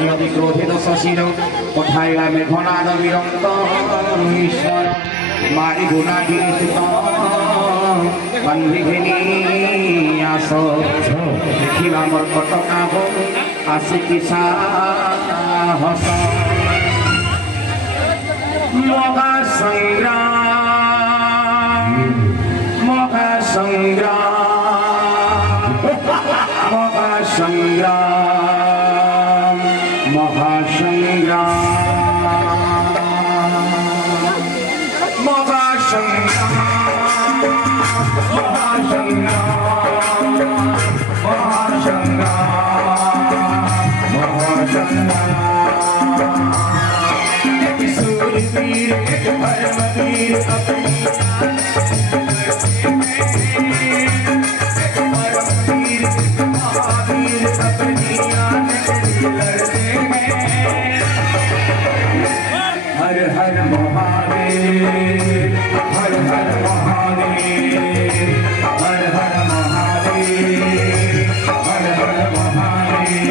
নদী ক্রোধিত শশীর পঠাইলা মেঘনাদ বিরন্ত ঈশ্বর মারি গুণাগি বন্ধি ঘেনি আস দেখিলা মর্কট কাহ আসি কিসা হস মহাসংগ্রাম মহাসংগ্রাম মহাসংগ্রাম মহাসংগ্রাম মহাসংগ্রাম सूरवीर एक परमवीर अपनी परमवीर महावीर अपनी आन लड़ते हैं हर हर महादेव हर हर महादेव हर हर महादेव हर हर महादेव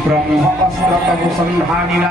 ब्रह्म अस्त्र तब संधानिला